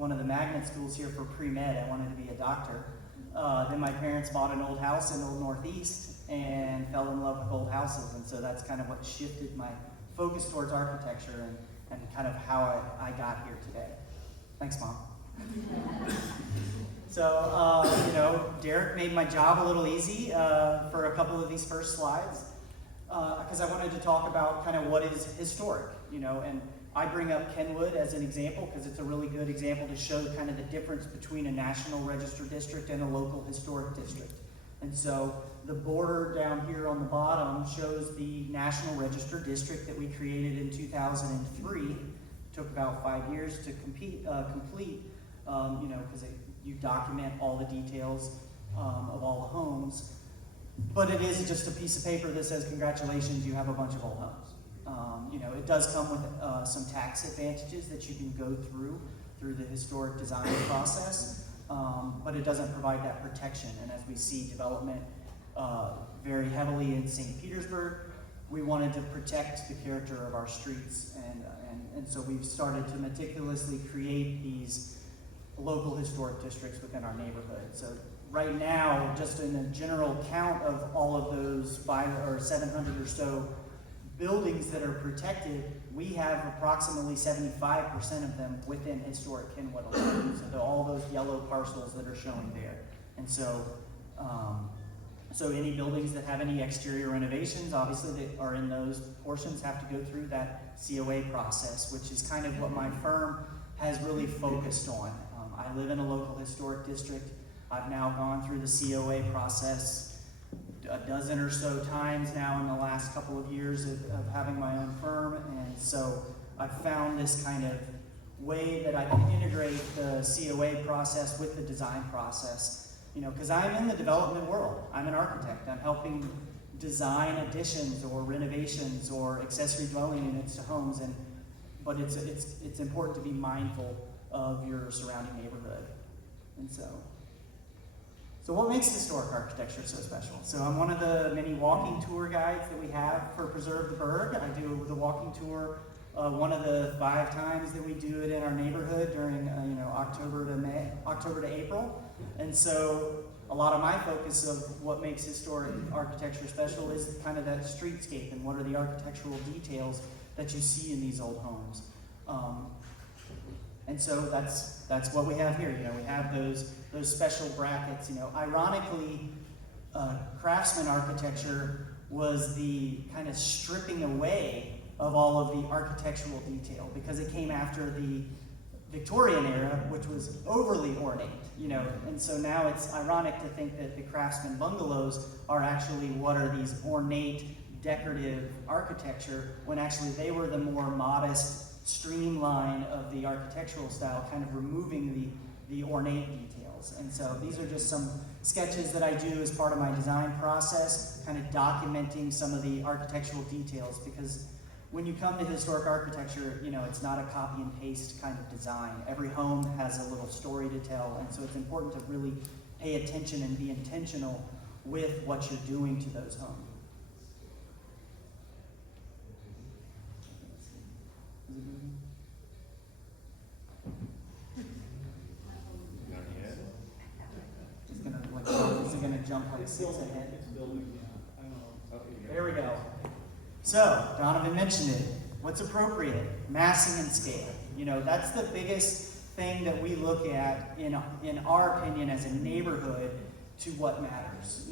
one of the magnet schools here for pre-med. I wanted to be a doctor. Then my parents bought an old house in Old Northeast and fell in love with old houses, and so that's kind of what shifted my focus towards architecture and kind of how I got here today. Thanks, Mom. So, Derek made my job a little easy for a couple of these first slides because I wanted to talk about kind of what is historic, and I bring up Kenwood as an example because it's a really good example to show kind of the difference between a National Register district and a local historic district. And so the border down here on the bottom shows the National Register district that we created in 2003. Took about 5 years to complete, because you document all the details of all the homes. But it is just a piece of paper that says, congratulations, you have a bunch of old homes. It does come with some tax advantages that you can go through the historic design process, but it doesn't provide that protection. And as we see development very heavily in St. Petersburg, we wanted to protect the character of our streets, and so we've started to meticulously create these local historic districts within our neighborhood. So right now, just in a general count of all of those 500 or 700 or so buildings that are protected, we have approximately 75% of them within historic Kenwood alone. So all those yellow parcels that are shown there. And so, so any buildings that have any exterior renovations, obviously that are in those portions, have to go through that COA process, which is kind of what my firm has really focused on. I live in a local historic district. I've now gone through the COA process a dozen or so times now in the last couple of years of having my own firm, and so I've found this kind of way that I can integrate the COA process with the design process, because I'm in the development world. I'm an architect. I'm helping design additions or renovations or accessory dwelling units to homes, but it's important to be mindful of your surrounding neighborhood. And so what makes historic architecture so special? So I'm one of the many walking tour guides that we have for Preserve the Burg. I do the walking tour one of the 5 times that we do it in our neighborhood during October to April. And so a lot of my focus of what makes historic architecture special is kind of that streetscape and what are the architectural details that you see in these old homes. And so that's what we have here. We have those special brackets. Ironically, craftsman architecture was the kind of stripping away of all of the architectural detail because it came after the Victorian era, which was overly ornate. And so now it's ironic to think that the craftsman bungalows are actually what are these ornate, decorative architecture, when actually they were the more modest streamline of the architectural style, kind of removing the ornate details. And so these are just some sketches that I do as part of my design process, kind of documenting some of the architectural details, because when you come to historic architecture, it's not a copy and paste kind of design. Every home has a little story to tell, and so it's important to really pay attention and be intentional with what you're doing to those homes. Is it gonna jump like 6 ahead? There we go. So, Donovan mentioned it. What's appropriate? Massing and scale. That's the biggest thing that we look at in our opinion as a neighborhood to what matters.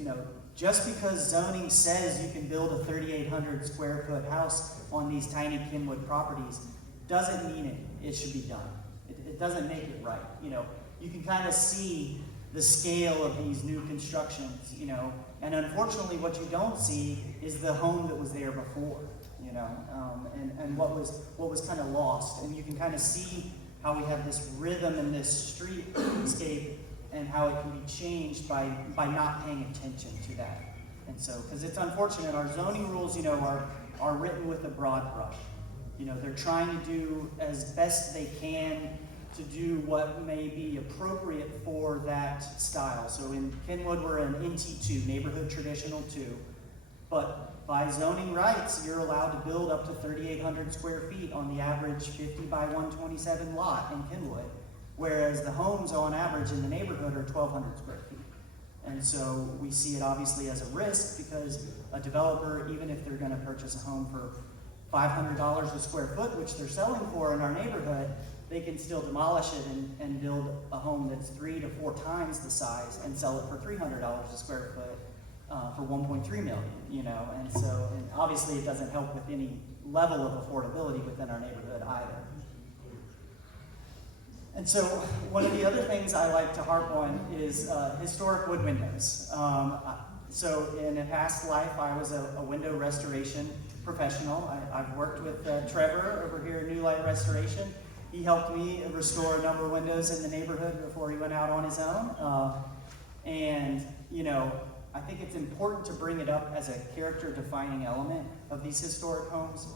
Just because zoning says you can build a 3,800 square foot house on these tiny Kenwood properties doesn't mean it should be done. It doesn't make it right. You can kind of see the scale of these new constructions, and unfortunately what you don't see is the home that was there before, and what was kind of lost. And you can kind of see how we have this rhythm in this streetscape and how it can be changed by not paying attention to that. And so, because it's unfortunate, our zoning rules, are written with a broad brush. They're trying to do as best they can to do what may be appropriate for that style. So in Kenwood, we're an NT2, Neighborhood Traditional 2. But by zoning rights, you're allowed to build up to 3,800 square feet on the average 50 by 127 lot in Kenwood. whereas the homes on average in the neighborhood are 1,200 square feet. And so we see it obviously as a risk because a developer, even if they're going to purchase a home for $500 a square foot, which they're selling for in our neighborhood, they can still demolish it and build a home that's 3 to 4 times the size and sell it for $300 a square foot for 1.3 million, you know. And so, and obviously it doesn't help with any level of affordability within our neighborhood either. And so one of the other things I like to harp on is historic wood windows. So in a past life, I was a window restoration professional. I've worked with Trevor over here at New Light Restoration. He helped me restore a number of windows in the neighborhood before he went out on his own. And, you know, I think it's important to bring it up as a character-defining element of these historic homes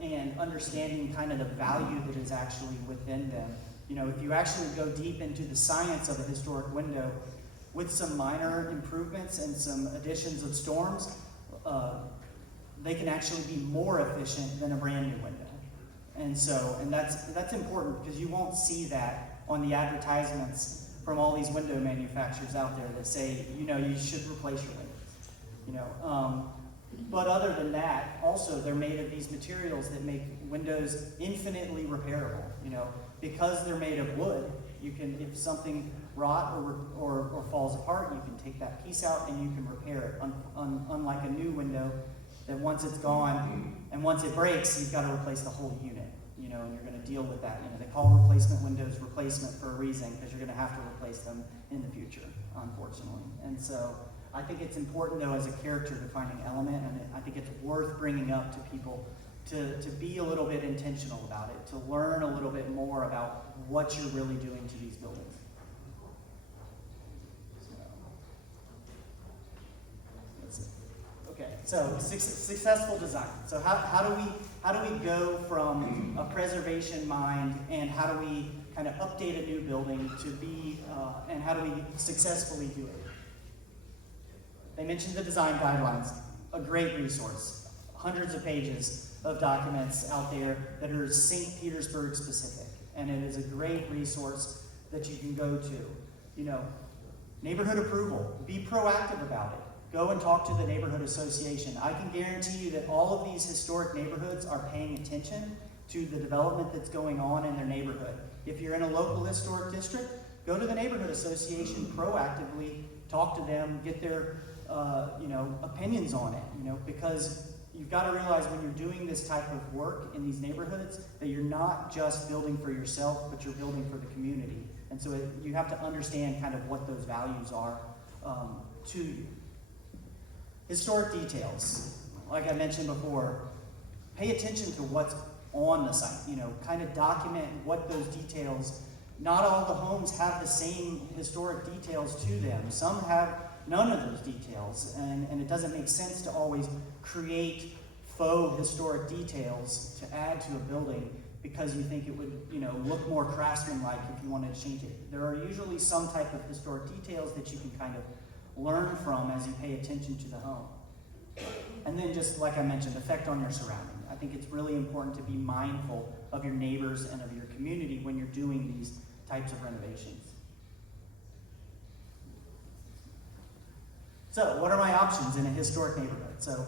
and understanding kind of the value that is actually within them. You know, if you actually go deep into the science of a historic window, with some minor improvements and some additions of storms, they can actually be more efficient than a brand new window. And so, and that's important because you won't see that on the advertisements from all these window manufacturers out there that say, you know, you should replace your windows. You know, but other than that, also they're made of these materials that make windows infinitely repairable. You know, because they're made of wood, you can, if something rot or falls apart, you can take that piece out and you can repair it. Unlike a new window, that once it's gone and once it breaks, you've got to replace the whole unit. You know, and you're going to deal with that. You know, they call replacement windows replacement for a reason because you're going to have to replace them in the future, unfortunately. And so I think it's important, though, as a character-defining element, and I think it's worth bringing up to people to be a little bit intentional about it, to learn a little bit more about what you're really doing to these buildings. Okay, so successful design. So how do we go from a preservation mind, and how do we kind of update a new building to be, and how do we successfully do it? They mentioned the design guidelines, a great resource, hundreds of pages of documents out there that are St. Petersburg specific, and it is a great resource that you can go to. You know, neighborhood approval, be proactive about it. Go and talk to the neighborhood association. I can guarantee you that all of these historic neighborhoods are paying attention to the development that's going on in their neighborhood. If you're in a local historic district, go to the neighborhood association proactively, talk to them, get their opinions on it, you know, because you've got to realize when you're doing this type of work in these neighborhoods that you're not just building for yourself, but you're building for the community. And so you have to understand kind of what those values are to you. Historic details, like I mentioned before, pay attention to what's on the site, you know, kind of document what those details, not all the homes have the same historic details to them. Some have none of those details, and it doesn't make sense to always create faux historic details to add to a building because you think it would, you know, look more craftsman-like if you wanted to change it. There are usually some type of historic details that you can kind of learn from as you pay attention to the home. And then just like I mentioned, effect on your surrounding. I think it's really important to be mindful of your neighbors and of your community when you're doing these types of renovations. So what are my options in a historic neighborhood? So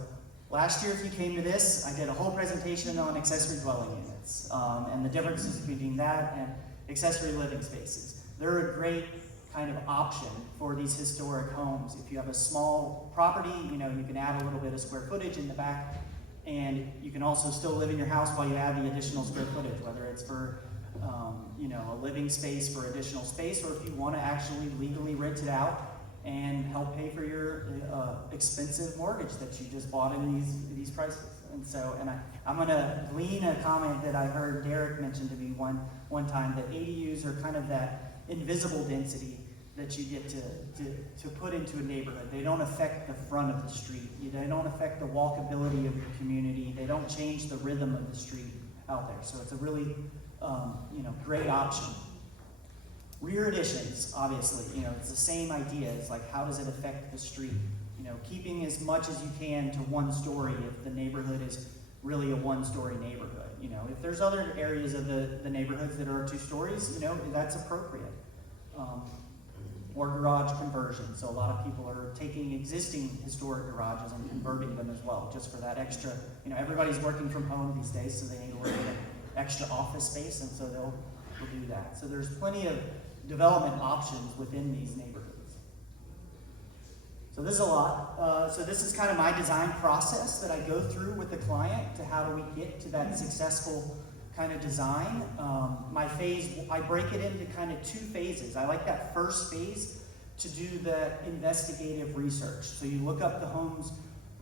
last year, if you came to this, I did a whole presentation on accessory dwelling units and the differences between that and accessory living spaces. They're a great kind of option for these historic homes. If you have a small property, you know, you can add a little bit of square footage in the back, and you can also still live in your house while you add the additional square footage, whether it's for a living space for additional space, or if you want to actually legally rent it out and help pay for your expensive mortgage that you just bought in these prices. And so, and I'm going to glean a comment that I heard Derek mention to me one time, that ADUs are kind of that invisible density that you get to put into a neighborhood. They don't affect the front of the street. They don't affect the walkability of your community. They don't change the rhythm of the street out there. So it's a really great option. Rear additions, obviously, you know, it's the same idea. It's like, how does it affect the street? You know, keeping as much as you can to one story if the neighborhood is really a one-story neighborhood. You know, if there's other areas of the neighborhoods that are 2 stories, you know, that's appropriate. Or garage conversion. So a lot of people are taking existing historic garages and converting them as well, just for that extra, you know, everybody's working from home these days, so they need a little bit of extra office space, and so they'll do that. So there's plenty of development options within these neighborhoods. So this is a lot. So this is kind of my design process that I go through with the client to how do we get to that successful kind of design. My phase, I break it into kind of 2 phases. I like that first phase to do the investigative research. So you look up the home's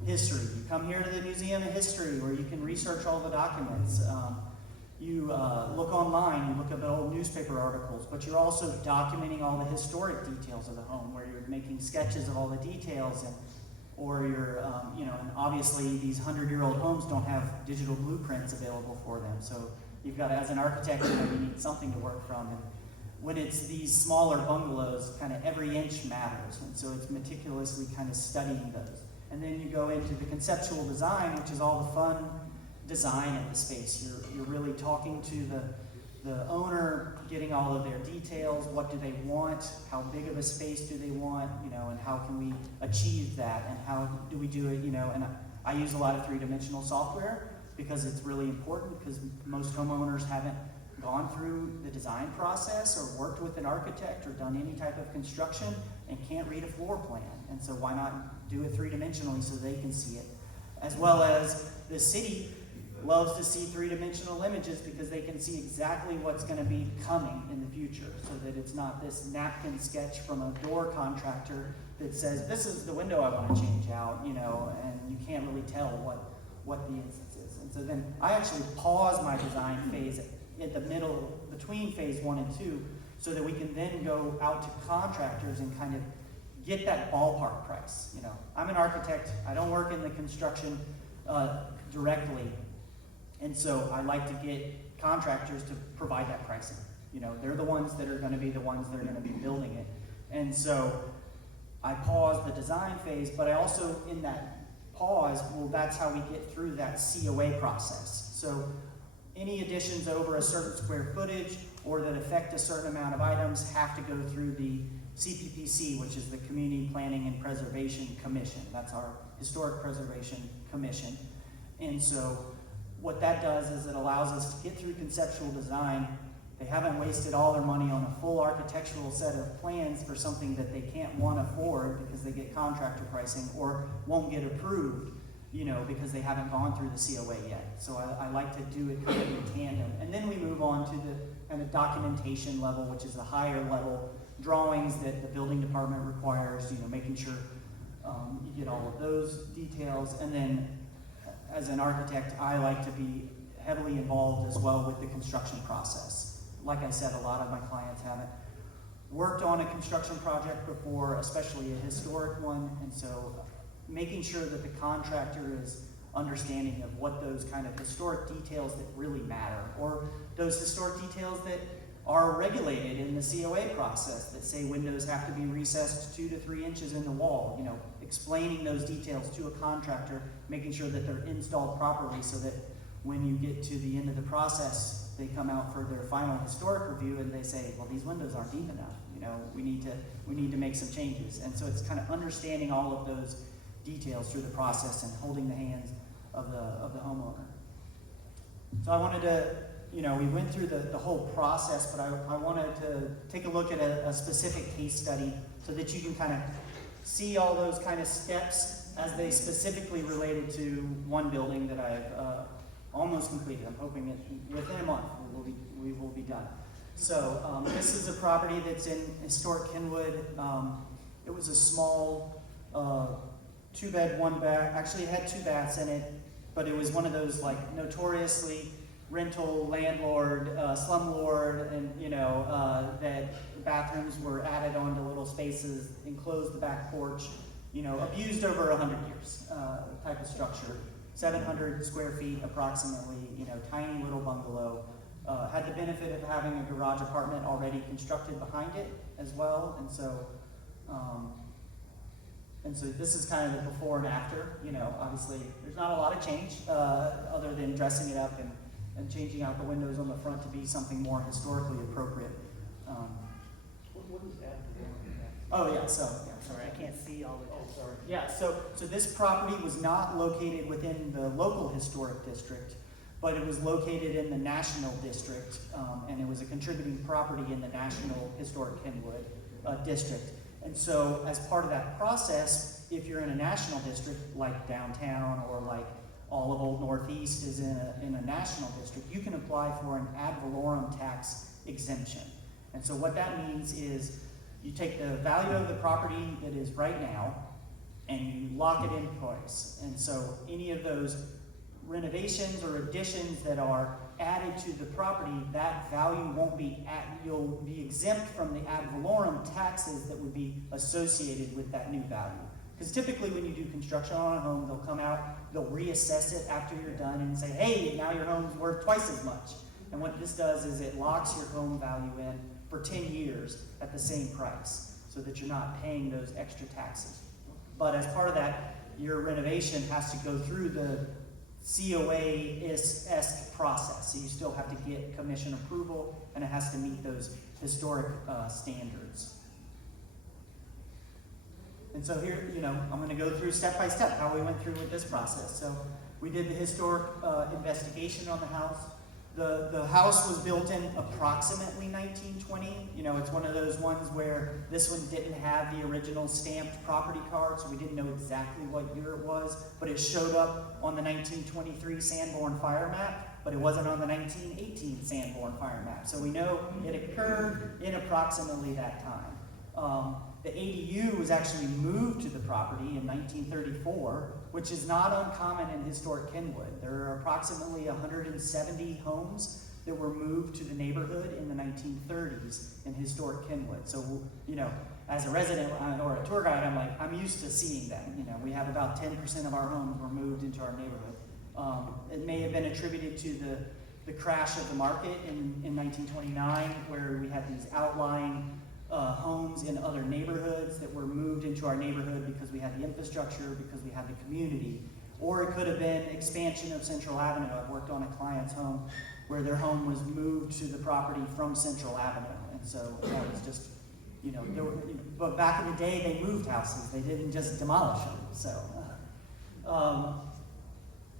history. You come here to the Museum of History where you can research all the documents. You look online, you look up old newspaper articles, but you're also documenting all the historic details of the home, where you're making sketches of all the details, or you're, you know, and obviously these 100-year-old homes don't have digital blueprints available for them. So you've got, as an architect, you know, you need something to work from. And when it's these smaller bungalows, kind of every inch matters. And so it's meticulously kind of studying those. And then you go into the conceptual design, which is all the fun design of the space. You're really talking to the owner, getting all of their details. What do they want? How big of a space do they want? You know, and how can we achieve that? And how do we do it? You know, and I use a lot of 3-dimensional software because it's really important, because most homeowners haven't gone through the design process or worked with an architect or done any type of construction and can't read a floor plan. And so why not do it 3-dimensionally so they can see it? As well as the city loves to see 3-dimensional images because they can see exactly what's going to be coming in the future, so that it's not this napkin sketch from a door contractor that says, this is the window I want to change out, you know, and you can't really tell what the instance is. And so then I actually pause my design phase at the middle, between phase 1 and 2, so that we can then go out to contractors and kind of get that ballpark price. You know, I'm an architect, I don't work in the construction directly, and so I like to get contractors to provide that pricing. You know, they're the ones that are going to be the ones that are going to be building it. And so I pause the design phase, but I also, in that pause, well, that's how we get through that COA process. So any additions over a certain square footage or that affect a certain amount of items have to go through the CPPC, which is the Community Planning and Preservation Commission. That's our Historic Preservation Commission. And so what that does is it allows us to get through conceptual design. They haven't wasted all their money on a full architectural set of plans for something that they can't, one, afford because they get contractor pricing, or won't get approved, you know, because they haven't gone through the COA yet. So I like to do it kind of in tandem. And then we move on to the kind of documentation level, which is the higher level drawings that the building department requires, you know, making sure you get all of those details. And then as an architect, I like to be heavily involved as well with the construction process. Like I said, a lot of my clients haven't worked on a construction project before, especially a historic one, and so making sure that the contractor is understanding of what those kind of historic details that really matter, or those historic details that are regulated in the COA process that say windows have to be recessed 2 to 3 inches in the wall, you know, explaining those details to a contractor, making sure that they're installed properly so that when you get to the end of the process, they come out for their final historic review and they say, well, these windows aren't deep enough. You know, we need to make some changes. And so it's kind of understanding all of those details through the process and holding the hands of the homeowner. So I wanted to, you know, we went through the whole process, but I wanted to take a look at a specific case study so that you can kind of see all those kind of steps as they specifically related to one building that I've almost completed. I'm hoping that within a month we will be done. So this is a property that's in historic Kenwood. It was a small 2-bed, 1-bath. Actually, it had 2 baths in it, but it was one of those like notoriously rental landlord, slumlord, and you know that bathrooms were added onto little spaces, enclosed the back porch. You know, abused over 100 years type of structure. 700 square feet approximately, you know, tiny little bungalow. Had the benefit of having a garage apartment already constructed behind it as well, and so And so this is kind of the before and after. You know, obviously there's not a lot of change other than dressing it up and changing out the windows on the front to be something more historically appropriate. What is that? Oh yeah, sorry, I can't see all the. Oh, sorry. Yeah, so this property was not located within the local historic district, but it was located in the national district, and it was a contributing property in the National Historic Kenwood district. And so as part of that process, if you're in a national district like downtown or like all of Old Northeast is in a national district, you can apply for an ad valorem tax exemption. And so what that means is you take the value of the property that is right now and you lock it in place. And so any of those renovations or additions that are added to the property, that value won't be you'll be exempt from the ad valorem taxes that would be associated with that new value. Because typically when you do construction on a home, they'll come out, they'll reassess it after you're done and say, hey, now your home's worth twice as much. And what this does is it locks your home value in for 10 years at the same price so that you're not paying those extra taxes. But as part of that, your renovation has to go through the COA-esque process. So you still have to get commission approval and it has to meet those historic standards. And so here, you know, I'm going to go through step by step how we went through with this process. So we did the historic investigation on the house. The house was built in approximately 1920. You know, it's one of those ones where this one didn't have the original stamped property card, so we didn't know exactly what year it was, but it showed up on the 1923 Sanborn fire map, but it wasn't on the 1918 Sanborn fire map. So we know it occurred in approximately that time. The ADU was actually moved to the property in 1934, which is not uncommon in historic Kenwood. There are approximately 170 homes that were moved to the neighborhood in the 1930s in historic Kenwood. So, you know, as a resident or a tour guide, I'm used to seeing them. You know, we have about 10% of our homes were moved into our neighborhood. It may have been attributed to the crash of the market in 1929, where we had these outlying homes in other neighborhoods that were moved into our neighborhood because we had the infrastructure, because we had the community. Or it could have been expansion of Central Avenue. I've worked on a client's home where their home was moved to the property from Central Avenue. And so that was just, you know, but back in the day they moved houses. They didn't just demolish them. So,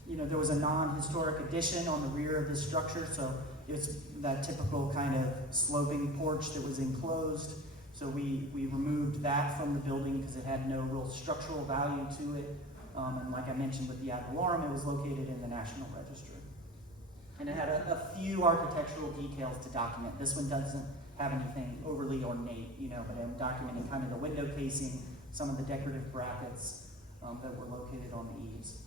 you know, there was a non-historic addition on the rear of this structure. So it's that typical kind of sloping porch that was enclosed. So we removed that from the building because it had no real structural value to it. And like I mentioned with the ad valorem, it was located in the National Register. And it had a few architectural details to document. This one doesn't have anything overly ornate, you know, but I'm documenting kind of the window casing, some of the decorative brackets that were located on the eaves.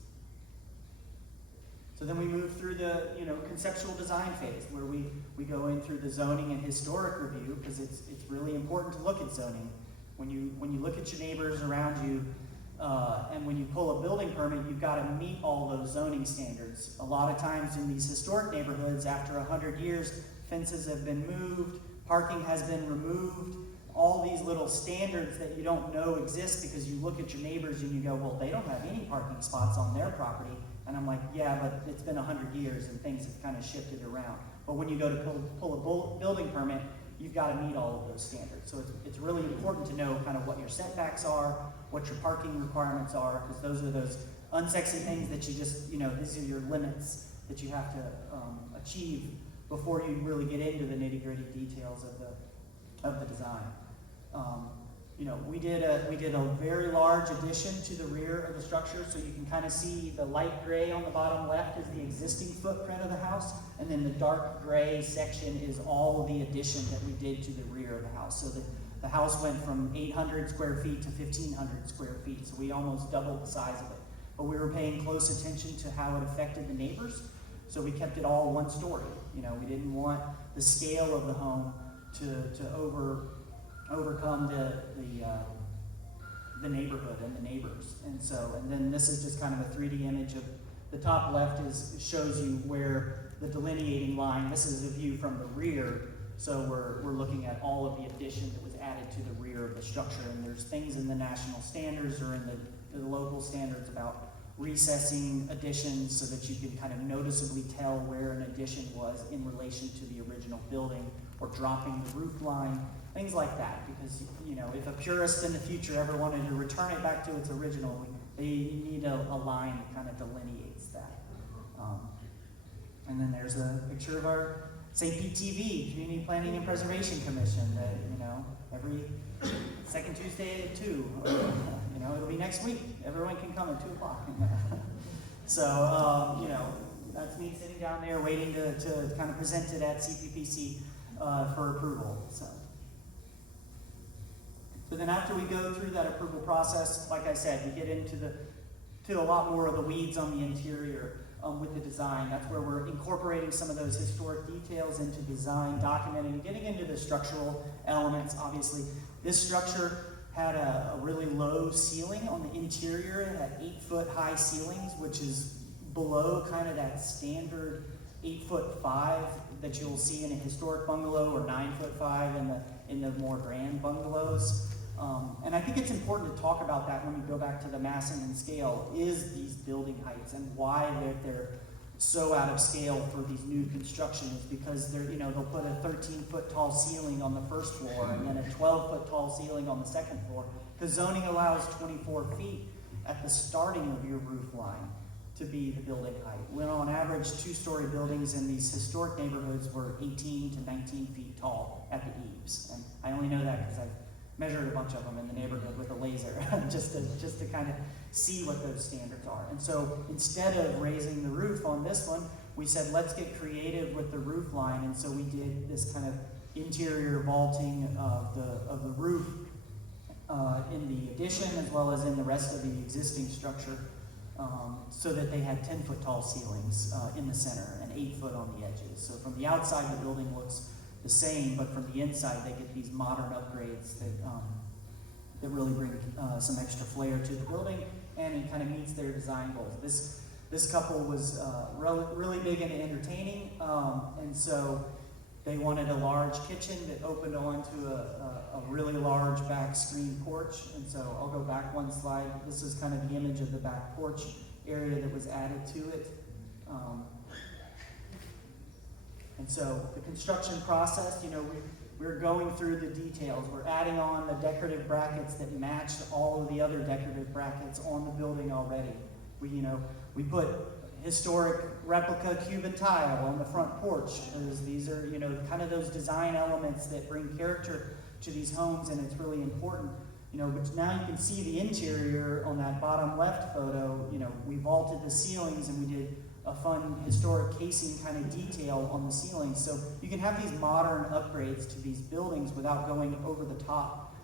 So then we move through the, you know, conceptual design phase where we go in through the zoning and historic review, because it's really important to look at zoning. When you look at your neighbors around you, and when you pull a building permit, you've got to meet all those zoning standards. A lot of times in these historic neighborhoods, after 100 years, fences have been moved, parking has been removed, all these little standards that you don't know exist because you look at your neighbors and you go, well, they don't have any parking spots on their property. And I'm like, yeah, but it's been 100 years and things have kind of shifted around. But when you go to pull a building permit, you've got to meet all of those standards. So it's really important to know kind of what your setbacks are, what your parking requirements are, because those are those unsexy things that you just, you know, these are your limits that you have to achieve before you really get into the nitty-gritty details of the design. You know, we did a very large addition to the rear of the structure, so you can kind of see the light gray on the bottom left is the existing footprint of the house, and then the dark gray section is all of the addition that we did to the rear of the house. So the house went from 800 square feet to 1,500 square feet, so we almost doubled the size of it. But we were paying close attention to how it affected the neighbors, so we kept it all one story. You know, we didn't want the scale of the home to overcome the neighborhood and the neighbors. And then this is just kind of a 3D image of the top left shows you where the delineating line, this is a view from the rear, So we're looking at all of the addition that was added to the rear of the structure, and there's things in the national standards or in the local standards about recessing additions so that you can kind of noticeably tell where an addition was in relation to the original building, or dropping the roof line, things like that. Because, you know, if a purist in the future ever wanted to return it back to its original, they need a line that kind of delineates that. And then there's a picture of our CPTV, Community Planning and Preservation Commission, that, you know, every second Tuesday at 2, or, you know, it'll be next week. Everyone can come at 2 o'clock. So, you know, that's me sitting down there waiting to kind of present it at CPPC for approval. So then after we go through that approval process, like I said, we get into a lot more of the weeds on the interior with the design. That's where we're incorporating some of those historic details into design, documenting, getting into the structural elements. Obviously, this structure had a really low ceiling on the interior. It had 8-foot-high ceilings, which is below kind of that standard 8'5" that you'll see in a historic bungalow, or 9'5" in the more grand bungalows. And I think it's important to talk about that when we go back to the massing and scale, is these building heights, and why they're so out of scale for these new constructions, because they'll put a 13-foot tall ceiling on the first floor and then a 12-foot tall ceiling on the second floor, because zoning allows 24 feet at the starting of your roof line to be the building height. When on average, 2-story buildings in these historic neighborhoods were 18 to 19 feet tall at the eaves. And I only know that because I've measured a bunch of them in the neighborhood with a laser, just to kind of see what those standards are. And so instead of raising the roof on this one, we said, let's get creative with the roof line. And so we did this kind of interior vaulting of the roof in the addition, as well as in the rest of the existing structure, so that they had 10-foot tall ceilings in the center and 8 foot on the edges. So from the outside, the building looks the same, but from the inside, they get these modern upgrades that really bring some extra flair to the building, and it kind of meets their design goals. This couple was really big into entertaining, and so they wanted a large kitchen that opened onto a really large back screen porch. And so I'll go back one slide. This is kind of the image of the back porch area that was added to it. And so the construction process, we're going through the details. We're adding on the decorative brackets that match all of the other decorative brackets on the building already. We put historic replica Cuban tile on the front porch. These are, kind of those design elements that bring character to these homes, and it's really important. But now you can see the interior on that bottom left photo. We vaulted the ceilings, and we did a fun historic casing kind of detail on the ceilings. So you can have these modern upgrades to these buildings without going over the top.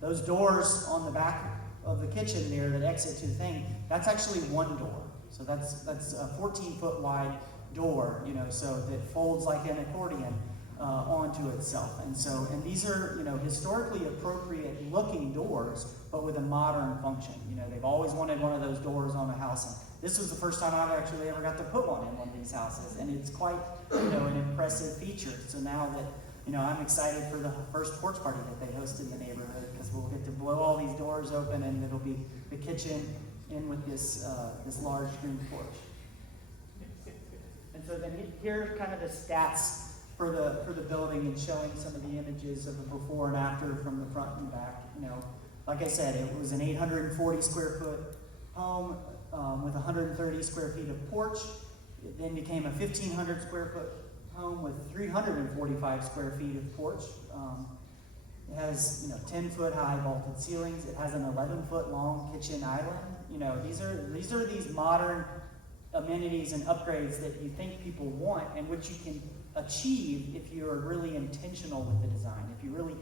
Those doors on the back of the kitchen there that exit to the thing, that's actually one door. So that's a 14-foot wide door, so that folds like an accordion onto itself. And these are, historically appropriate looking doors, but with a modern function. They've always wanted one of those doors on a house. And this was the first time I've actually ever got to put one in one of these houses. And it's quite, an impressive feature. So now that, I'm excited for the first porch party that they host in the neighborhood, because we'll get to blow all these doors open, and it'll be the kitchen in with this large screen porch. And so then here's kind of the stats for the building, and showing some of the images of the before and after from the front and back. Like I said, it was an 840 square foot home with 130 square feet of porch. It then became a 1,500 square foot home with 345 square feet of porch. It has 10-foot high vaulted ceilings. It has an 11-foot long kitchen island. These are these modern amenities and upgrades that you think people want, and which you can achieve if you're really intentional with the design, if you really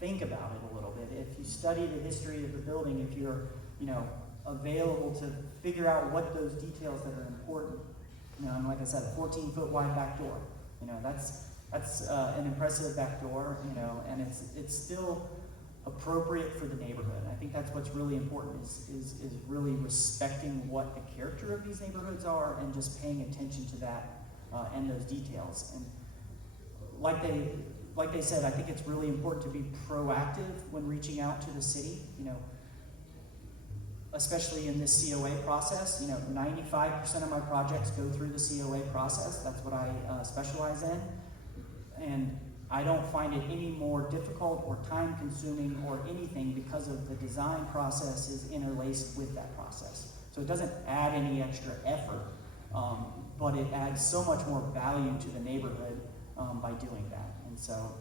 think about it a little bit, if you study the history of the building, if you're available to figure out what those details that are important. And like I said, a 14-foot wide back door. That's an impressive back door. And it's still appropriate for the neighborhood. I think that's what's really important, is really respecting what the character of these neighborhoods are, and just paying attention to that and those details. And like they said, I think it's really important to be proactive when reaching out to the city, you know, especially in this COA process. You know, 95% of my projects go through the COA process. That's what I specialize in. And I don't find it any more difficult or time consuming or anything because of the design process is interlaced with that process. So it doesn't add any extra effort, but it adds so much more value to the neighborhood by doing that.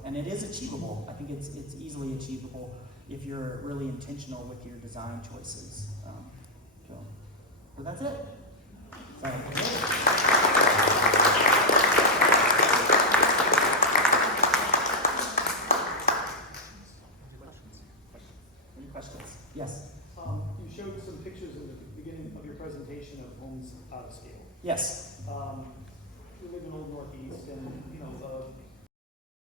And it is achievable. I think it's easily achievable if you're really intentional with your design choices. So that's it. Any questions? Yes. You showed some pictures in the beginning of your presentation of homes out of scale. Yes. We live in Old Northeast, and you know